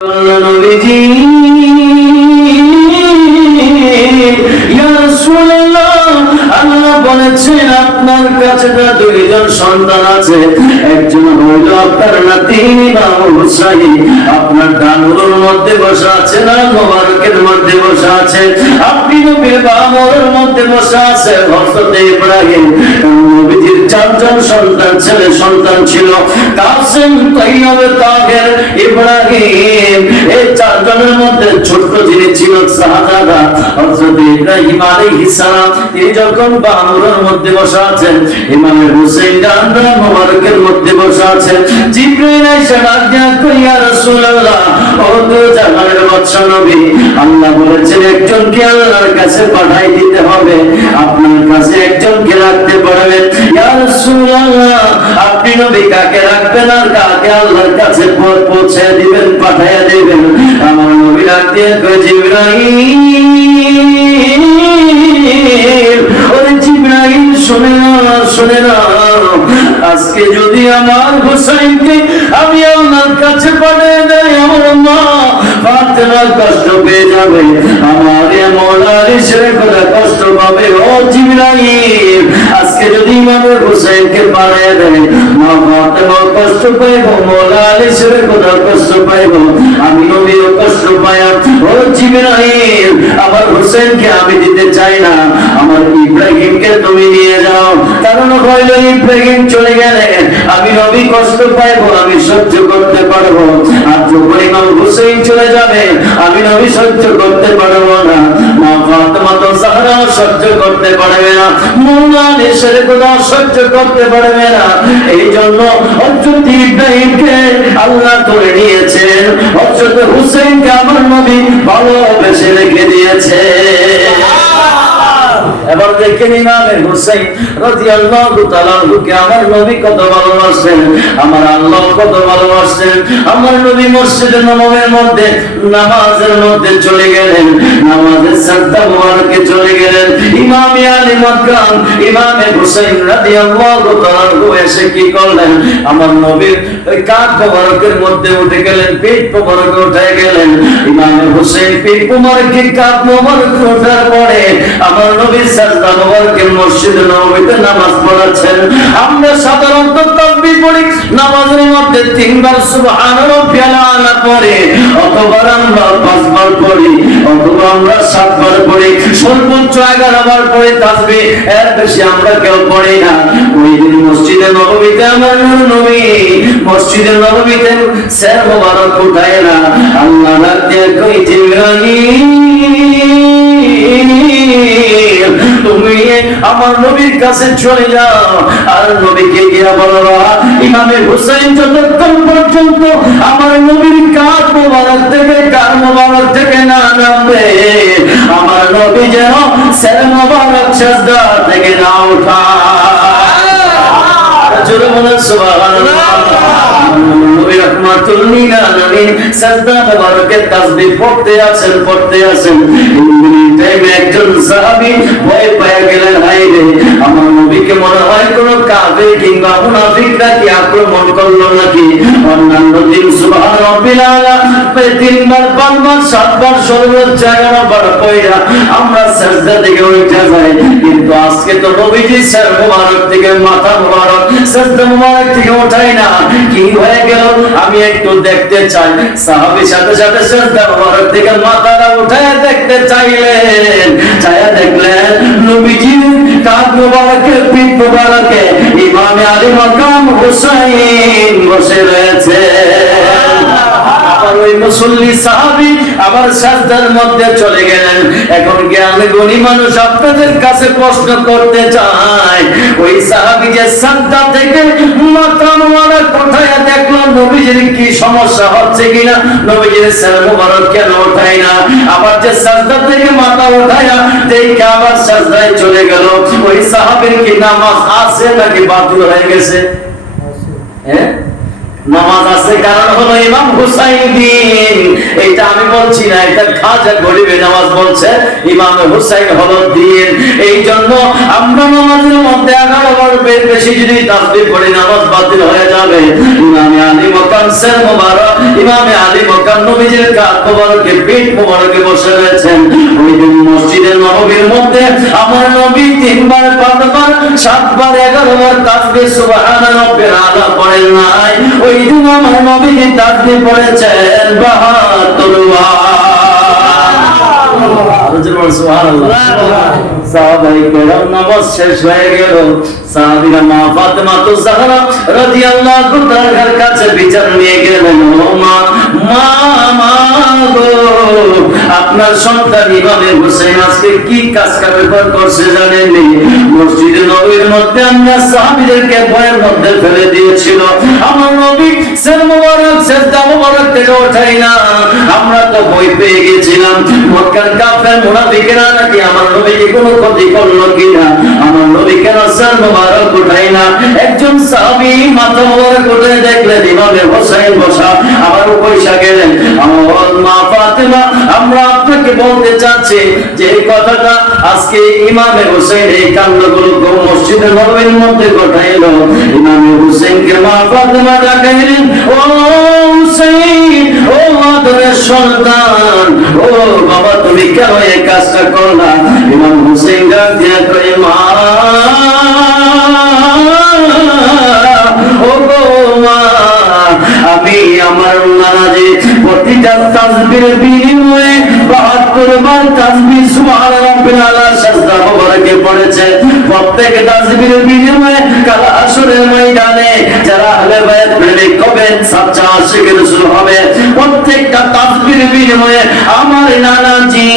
আপনার কাছে দুইজন সন্তান আছে, একজন হইল আপনার নাতি ইমাম হুসাইন, আপনার ডানুর মধ্যে বসে আছে না মোবারকের মধ্যে বসে আছে, আপনি নবীর বামরের মধ্যে বসে আছে হযরত ইব্রাহিম। নবীজির চারজন সন্তান ছেলে সন্তান ছিল, কাসেম, তাইয়্যিব, তাহের, ইব্রাহিম। এই চারজনের মধ্যে ছোট যিনি ছিল শাহজাদা হযরত ইব্রাহিম আলাইহিস সালাম। তিনি যখন বামরের মধ্যে বসে আছেন, ইমাম হুসাইন ডান মোবারকের মধ্যে বসে আছেন, জিবরাইল এসে ডাক দিয়া কই, ইয়া রাসূলুল্লাহ, ও তো জাহানের বাদশা নবী, আল্লাহ বলেছেন একজনকে আল্লাহর কাছে পাঠাই দিতে হবে, আপনার কাছে একজনকে রাখতে পারবেন। ইয়া রাসূলুল্লাহ, আপনি নবী কাকে রাখবেন আর কাকে আল্লাহর কাছে পৌঁছে দিবেন, পাঠাইয়া দিবেন? আমার নবী ডাক দিয়ে কই, জিবরাইল, ওরে জিবরাইল, শুনে না, আজকে যদি আমার হুসাইনকে আমি আপনার কাছে পাঠিয়ে দেই, আমার মা ফাতেমা কষ্ট পেয়ে যাবে, আমার মওলা আলীর কথা কষ্ট পাবে। ও জিবরাইল, আজকে যদি ইমাম হুসাইনকে পাঠিয়ে দেয়, মা ফাতেমা কষ্ট পাইব, মওলা আলীর কথা কষ্ট পাইব, আমি নবীও কষ্ট পাই। ও জিবরাইল, আমার হুসাইনকে আমি দিতে চাই না, আমার ইব্রাহিমকে তুমি নিয়ে যাও, কারণ হইল ইব্রাহিম চলে গেলে আমি নবী কষ্ট পাইব, আমি সহ্য করতে পারবো, আর যখন ইমাম হুসাইন চলে যাবে আমি নবী সহ্য করতে পারবো না, মা ফাতেমা তো জাহরা সহ্য করতে পারবে না, মওলা আলীর কথা সহ্য করতে পারবে না। এই জন্য হযরত ইব্রাহিমকে আল্লাহ তুলে নিয়েছেন, হযরত হুসাইনকে আমার নবী ভালোবেসে রেখে দিয়েছে। এবার দেখেন ইমাম হুসাইন রাদিয়াল্লাহু তাআলা আনহুকে আমার নবী কত ভালোবাসেন, আমার আল্লাহ কত ভালোবাসেন। আমার নবী মসজিদে নববীর মধ্যে নামাজের মধ্যে চলে গেলেন, নামাজের সাজদা মোবারকে চলে গেলেন। ইমাম আলী মাকাম ইমাম হুসাইন রাদিয়াল্লাহু তাআলা আনহু এসে কি করলেন, আমার নবীর ওই কাঁধ মোবারকের মধ্যে উঠে গেলেন, পেট মোবারকে উঠে গেলেন। ইমাম হুসাইন পেট মোবারকে কাঁধ মোবারকে ওঠার পরে আমার নবী সাজদা মোবারকে মসজিদে নববীতে নামাজ পড়াচ্ছেন। আমরা সাধারণত তাকবীর পড়ি নামাজের মধ্যে 3 বার সুবহান রাব্বিয়াল আলা পড়ি, অথবা আমরা 5 বার পড়ি, অথবা আমরা 7 বার পড়ি, সর্বোচ্চ 11 বার পড়ি তাসবিহ, এর বেশি আমরা কেউ পড়ি না। ওই দিন মসজিদে নববীতে আমার নবী মসজিদে নববীতে সের মোবারক উঠায় না, আল্লাহ রাতে কই, জিবরাইল, তুমি আমার নবীর কাছে চলে যাও, আর নবীকে গিয়া বলো, ইমাম হুসাইন যতক্ষণ পর্যন্ত আমার নবীর কাঁধ মোবারক থেকে কান মোবারক থেকে না নামবে, আমার নবী যেন সের মোবারক সাজদা থেকে না ওঠায়। জোরে বলেন সুবহানাল্লাহ। নবী রাহমাতুল লিল আলামিন সাজদা মোবারকে তাসবিহ পড়তে আছেন। টাইমে একজন সাহাবী ভয় পেয়ে গেলেন, হায় রে, আমার নবীকে মনে হয় কোন কাফের কিংবা মুনাফিকরা কি আক্রমণ করলো নাকি। অন্যান্য দিন সুবহান রাব্বিল আলা 3 বার 5 বার 7 বার সর্বোচ্চ 11 বার পড়া আমরা সাজদা থেকে উঠে যাই, কিন্তু আজকে তো নবীজি সর মোবারক থেকে মাথা মোবারক সাজদা মোবারক থেকে ওঠাই না। কি হয়ে গেল আমি একটু দেখতে চাই। সাহাবী সাথে সাথে সাজদা মোবারক থেকে মাথাটা উঠায় দেখতে চাইলেন, চায়া দেখলেন নবীজি কাঁধ মোবারকে পিঠ মোবারকে ইমাম আলী মাকাম হুসাইন বসে রয়েছে। ওই মুসল্লি সাহাবী আবার সাজদার মধ্যে চলে গেলেন। এখন জ্ঞানী গুণী মানুষ আপনাদের কাছে প্রশ্ন করতে চায়, ওই সাহাবী যে সাজদা থেকে মাথা মোবারক উঠায়া দেখলো নবীজির কি সমস্যা হচ্ছে কিনা, নবীজির সির মোবারক কেন ওঠায় না, আবার যে সাজদা থেকে মাথা উঠায়া দেখে আবার সাজদায় চলে গেল, ওই সাহাবীর কি নামাজ আছে নাকি বাতিল হয়ে গেছে? হ্যাঁ, নামাজ আছে, কারণ হলো ইমাম হুসাইন দিন। এটা আমি বলছি না, এটা খাজা গরিবে নামাজ বলছে। ইমাম হুসাইন হলো দ্বীন। এই জন্য আমরা নামাজের মধ্যে 11 বার বেশি যদি তাসবিহ পড়ি নামাজ বাতিল হয়ে যাবে। ইমাম আলী মকাম সের মোবারক, ইমাম আলী মকাম নবীজির কাঁধ মোবারকে পিঠ মোবারকে বসে রয়েছেন। ওই দিন মসজিদে নববীর মধ্যে আমার নবী 3 বার 5 বার 7 বার 11 বার তাসবিহ সুবহান রাব্বিল আলা পড়েন নাই। ওই দিন আমার নবী তাসবিহ পড়েছেন 72 বার। সুবহানাল্লাহ। সাহাবায়ে কেরাম নামাজ শেষ হয়ে গেল। সাহাবীরা মা ফাতেমা জাহরা রাদিয়াল্লাহু তাআলার কাছে বিচার নিয়ে গেলেন। ও মা, মা গো, আপনার সন্তান ইমাম হুসাইন আজকে কি কাজ কারবার করছে জানেননি? মসজিদে নববীর মধ্যে আমরা সাহাবীদেরকে ভয়ের মধ্যে ফেলে দিয়েছিল। আমার নবী সের মোবারক সেজদা মোবারক থেকে ওঠাই না। আমরা তো ভয় পেয়ে গেছিলাম মক্কার কাফের মুনাফিকরা নাকি আমার নবীকে কোনো ক্ষতি করলো কিনা। আমার নবী কেন সের মোবারক উঠাই না? একজন সাহাবী মাথা মোবারক উঠে দেখলেন ইমাম হুসাইন বসা, আবার পয়সা গেলেন। আমার মা ফাতেমা, আমরা আপনাকে বলতে চাচ্ছি যে এই কথাটা আজকে ইমাম হুসাইন এই কাণ্ডগুলো মসজিদে নববীর মধ্যে ঘটাইলো। ইমাম হুসাইনকে মা ফাতেমা ডাকাইলেন, ও হুসাইন, ও আদরের সন্তান, ও বাবা, তুমি কেন এই কাজটা করলা? ইমাম হুসাইন ডাক দিয়া কয়, মা, ও গো মা, আমি আমার নানাজি প্রতিটা তাসবিহের বিনিময়ে 72 বার তাসবিহ সুবহান রাব্বিল আলা সাজদা মোবারকে পড়েছে। প্রত্যেক তাসবিহের বিনিময়ে কাল আসরের ময়দানে যারা আহলে বায়াত প্রেমিক হবে, সাচ্চা আশিক রাসূল হবে, প্রত্যেকটা তাসবিহের বিনিময়ে আমার নানাজি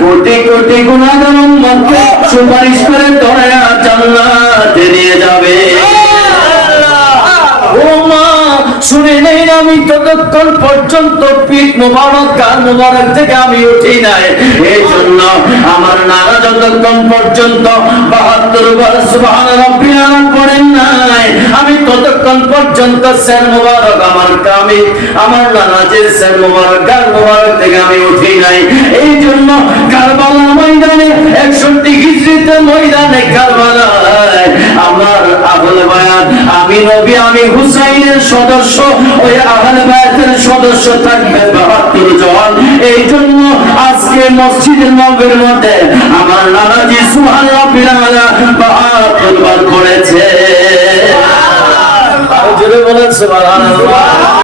কোটি কোটি গুনাহগার উম্মতকে সুপারিশ করে তোরা জান্নাতে নিয়ে যাবে। ও মা, শুনে নেই, আমি ততক্ষণ পর্যন্ত পিঠ মোবারক কান মোবারক থেকে আমি উঠি নাই। এই জন্য আমার নানা যতক্ষণ পর্যন্ত 72 বার সুবহান রাব্বিল আলা পড়েন নাই, আমি ততক্ষণ পর্যন্ত সের মোবারক আমার নানা যে সের মোবারক কান মোবারক থেকে আমি উঠি নাই। এই জন্য কারবালার ময়দানে 61 হিজরিতে ময়দানে কারবালায় আমার আহলে বায়াত, আমি নবী, আমি হুসাইনের সদস্য, ওই আহলে বায়াতের সদস্য থাকবে 72 জন। এই জন্য আজকে মসজিদের নববীর মধ্যে আমার নানাজি সুবহান রাব্বিল আলা 72 বার পড়েছে। আর জোরে বলেন সুবহানাল্লাহ।